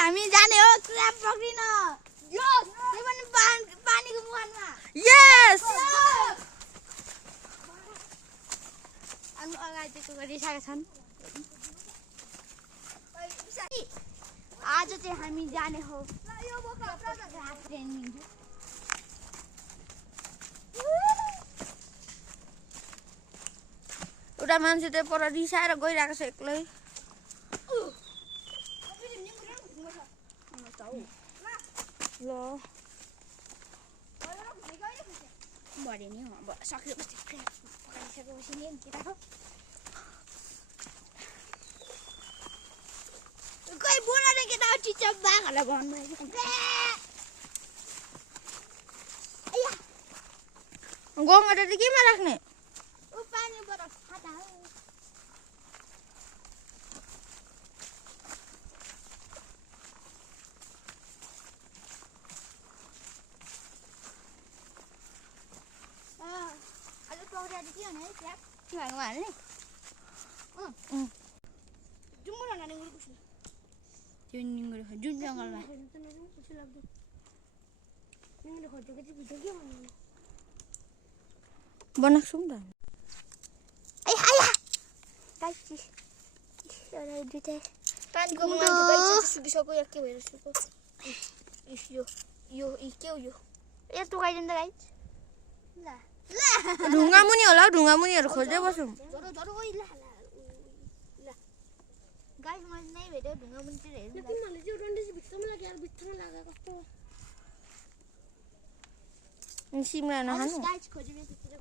हामी जाने हो क्र्याब पक्रिन यस त्यो पनि पानीको मुहानमा यस अनि अगाडिको गरिसकेका छन् आज चाहिँ हामी जाने हो ट्रेनिङ एउटा मान्छे चाहिँ पर रिसाएर गइरहेको छ एक्लै ल बढे नि अब सकेपछि पकाइसकेपछि नि केटाको कोही बोला रे केटा टिचर बाघहरूलाई भन्नु गङ्गा चाहिँ केमा राख्ने ऊ पानीबाट खाता हो अलि पौडा दि के भने है के भन्नु हाल्ने जुम्मो नानी गुरु कुछ त्यो निङ्गुरो जुन जङ्गलमा निङ्गुरो खोजेको चाहिँ भिडियो के भन्नु बनाएको छौँ त आई आया गाइस एउटा दुईटा पानीको मुहान गाइस सुबिसको या के भएर सुको यो के हो यो यस्तो गाइदिनु त गाइस ल ल ढुङ्गा मुनि होला ढुङ्गा मुनिहरू खोज्दै बसौँ जरो जरो ओइ ल ल गाइस मैले नै भेट्यो ढुङ्गा मुनि चाहिँ हेर्नु तिमीले चाहिँ डन्डी चाहिँ भित्रमा लाग्यो यार भित्रमा लाग्यो कस्तो सिमरा नखानु गाइस खोज्ने त्यतिर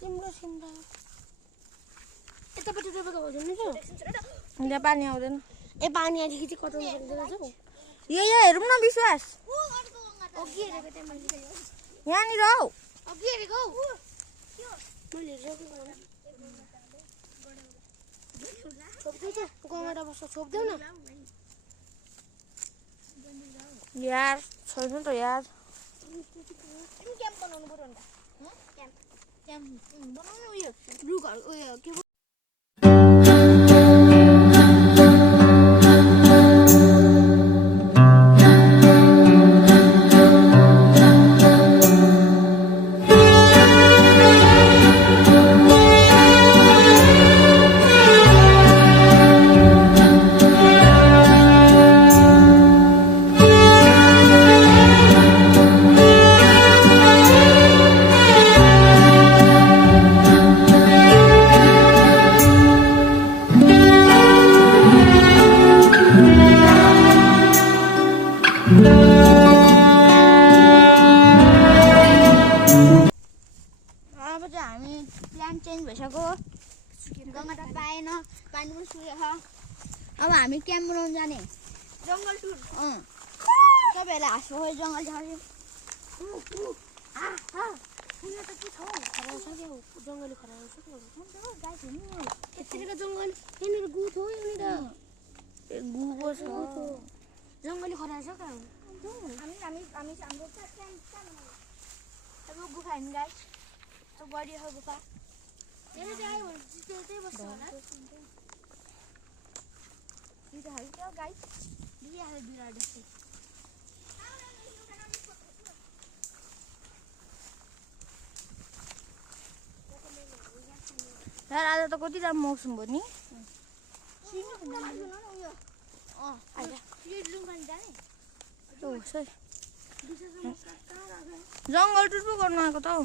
गुमोट सिमरा यतापट्टि तपाईँको भजन नि त यहाँ पानी आउँदैन ए पानी आएदेखि चाहिँ कटाउनु सक्दैन छ यहाँ हेरौँ न विश्वास अघि हेरेको टाइम मैले यहाँनिर हौ अघि हेरेको मैले हेरेको छोप्दै छ गङ्गाटा बस्छ छोप्देऊ न यार छैन त यार क्याम्प बनाउनु पर्यो नि त क्याम्प बनाउनु उयो रुखहरू उयो के चेन्ज भइसक्यो गङ्गा पाएन पानी पनि सुकेछ अब हामी क्याम्प बनाउनु जाने जङ्गल टुर तपाईँहरूलाई हाँस्नु खोइ जङ्गल झऱ्यो जङ्गली खरायो यतिको जङ्गल यहाँनिर गु थियो यहाँनिर गुको छ जङ्गली खरायो छ कहाँ हाम्रो अब गुफा हेर्नु गाइस बढी हो गुफा त्यही बस्छ होला गाइस दिइहाल्यो बिराड जस्तै यार आज त कति राम्रो मौसम भयो नि जङ्गल टुर पो गर्नु आएको त हौ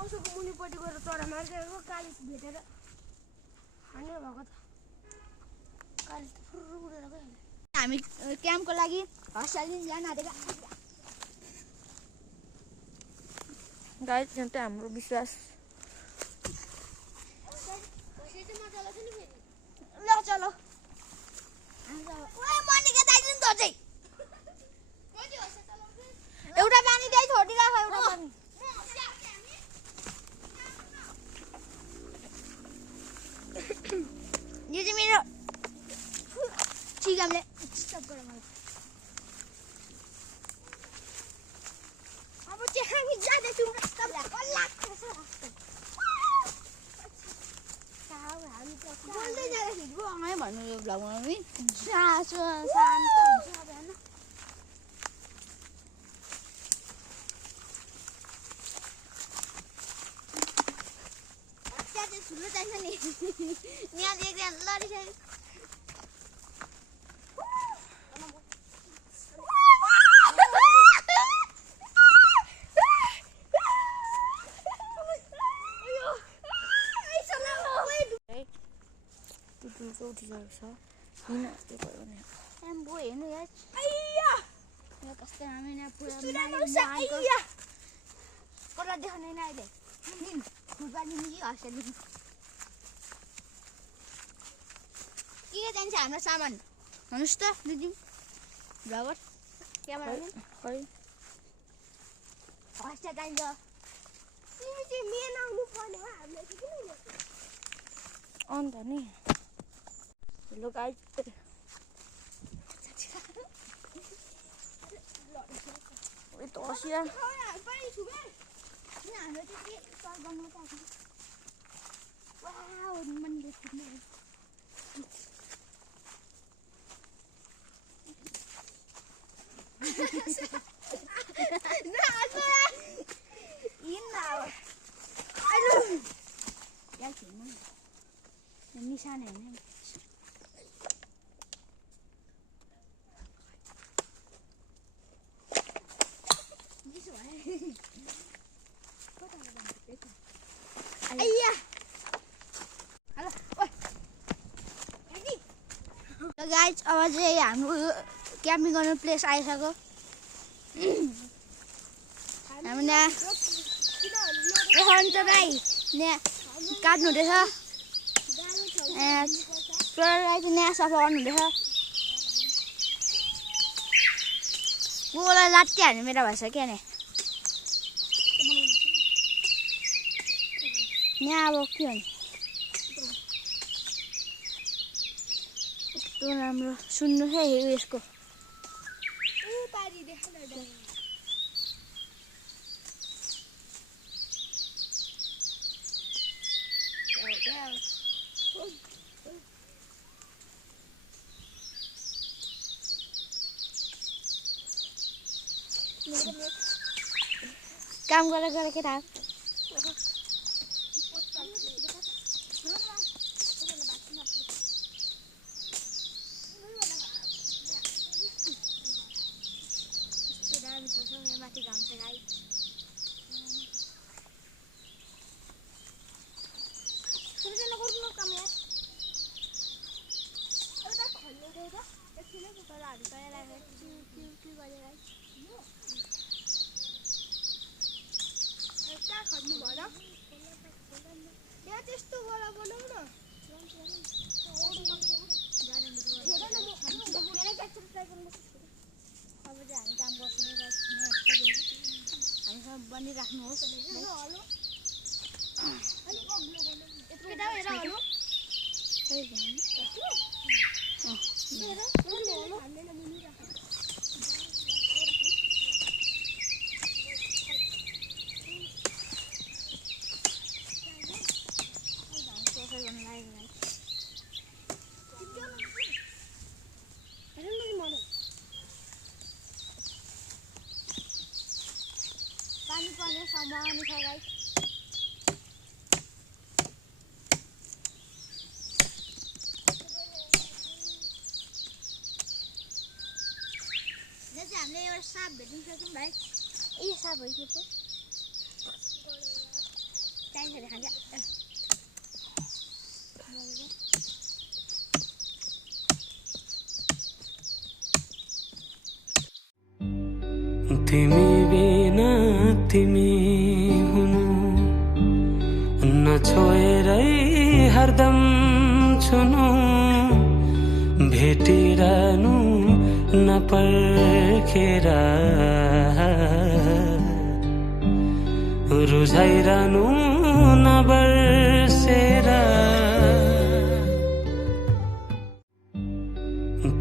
कसोको मुनिपट्टि गएर चरा मारिदिएको कालिस भेटेर हान्ने भएको त कालिस फुर्रु उडेर गइहाल्यो हामी क्याम्पको लागि हस्टेलिन जान आँटेको गाइस यहाँ त हाम्रो विश्वास ल चलो एउटा पानी त्यही छोडिराख एउटा पानी यो चाहिँ मेरो चिगामले स्टप गर मलाई अब चाहिँ हामी जाँदैछौँ तपाईँलाई कल्ला बोल्दै जाँदाखेरि भन्नु यो भ्लगमा पनि शान्त हुन्छ अब हैन अच्छा चाहिँ ठुलो चाहिन्छ नि यहाँ एकजना लडिसक्यो उठिसकेको छ किन यस्तो भयो भने एम्बो हेर्नु यार आइया यहाँ कस्तो हामी यहाँ पुरा आइया कसलाई देखाउने नि अहिले निन फुटबल नि हस्टेल के चाहिन्छ हाम्रो सामान भन्नुहोस् त दिदी भ्लगर क्यामेरा खै हस्टेल चाहिन्छ तिमी चाहिँ मेन आउनु पर्ने हो हामीले चाहिँ किन अन्त नि हेलो गाइस ओइ तसिया पानी छु बे नि हाम्रो चाहिँ के सर गर्नु पर्छ वाउ मन देख्नु ना आजो इन ना आलो यार किन निशान है ना Ayah. Halo, woi. Ready? So guys, अब चाहिँ हाम्रो क्याम्पिङ गर्ने प्लेस आइसक्यो हामी यहाँ राई यहाँ काट्नु हुँदैछ राई पनि यहाँ सफा गर्नु हुँदैछ गोलाई लात्ती हान्ने मेरो भएछ क्या नि यहाँ अब के भने यस्तो राम्रो सुन्नु है यसको काम गरेर केटा माथि घाम छ गाई सबैजना गर्नु काम यार एउटा खल्ने रहेछ एकछिन तलहरु गरेर राखेको के गरेर एउटा खल्नु भयो यहाँ त्यस्तो गरा बनाऊ न अब चाहिँ हामी काम गर्छौँ हामी सब बनिराख्नुहोस् पानी पर्ने समय छ गाइस जस्तै हामीले एउटा साप भेट्न सक्यौँ भाइ ए साप हो के पो चाहिन्छ खान्छ तिमी बिना तिमी हुनु नछोएरै हरदम छुनु भेटिरहनु नपर्खेर रुझाइरहनु नबर्सेर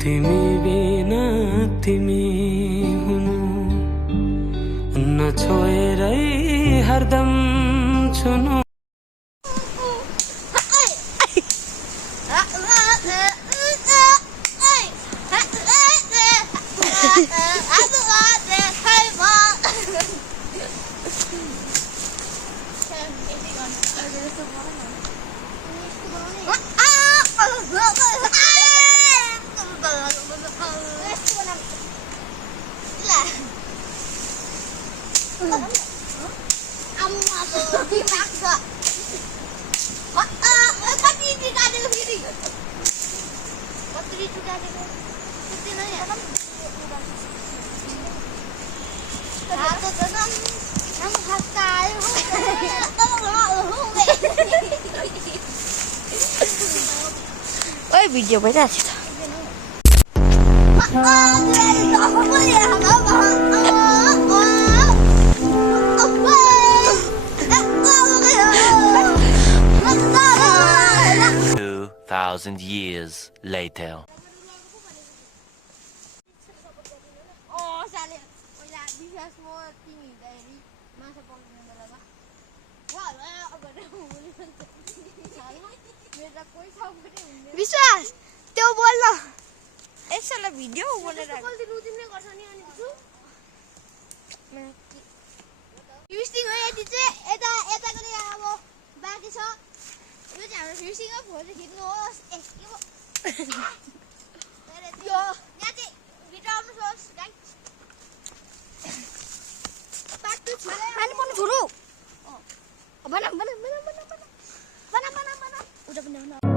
तिमी बिना तिमी हुनु नछोएरै हरदम छुनु ओइ भिडियो भइरहेको छ त 2,000 years later. विश्वास त्यो बोल्न यसलाई भिडियो बनाएर फिस्टिङ हो यति चाहिँ यता यताको चाहिँ अब बाँकी छ यो चाहिँ हाम्रो फिस्टिङ हो फोटो खिच्नुहोस् यो यहाँ चाहिँ भित्र आउनुहोस् गाइस पार्ट 2 छ खानु पर्नु छोरो बना उता पनि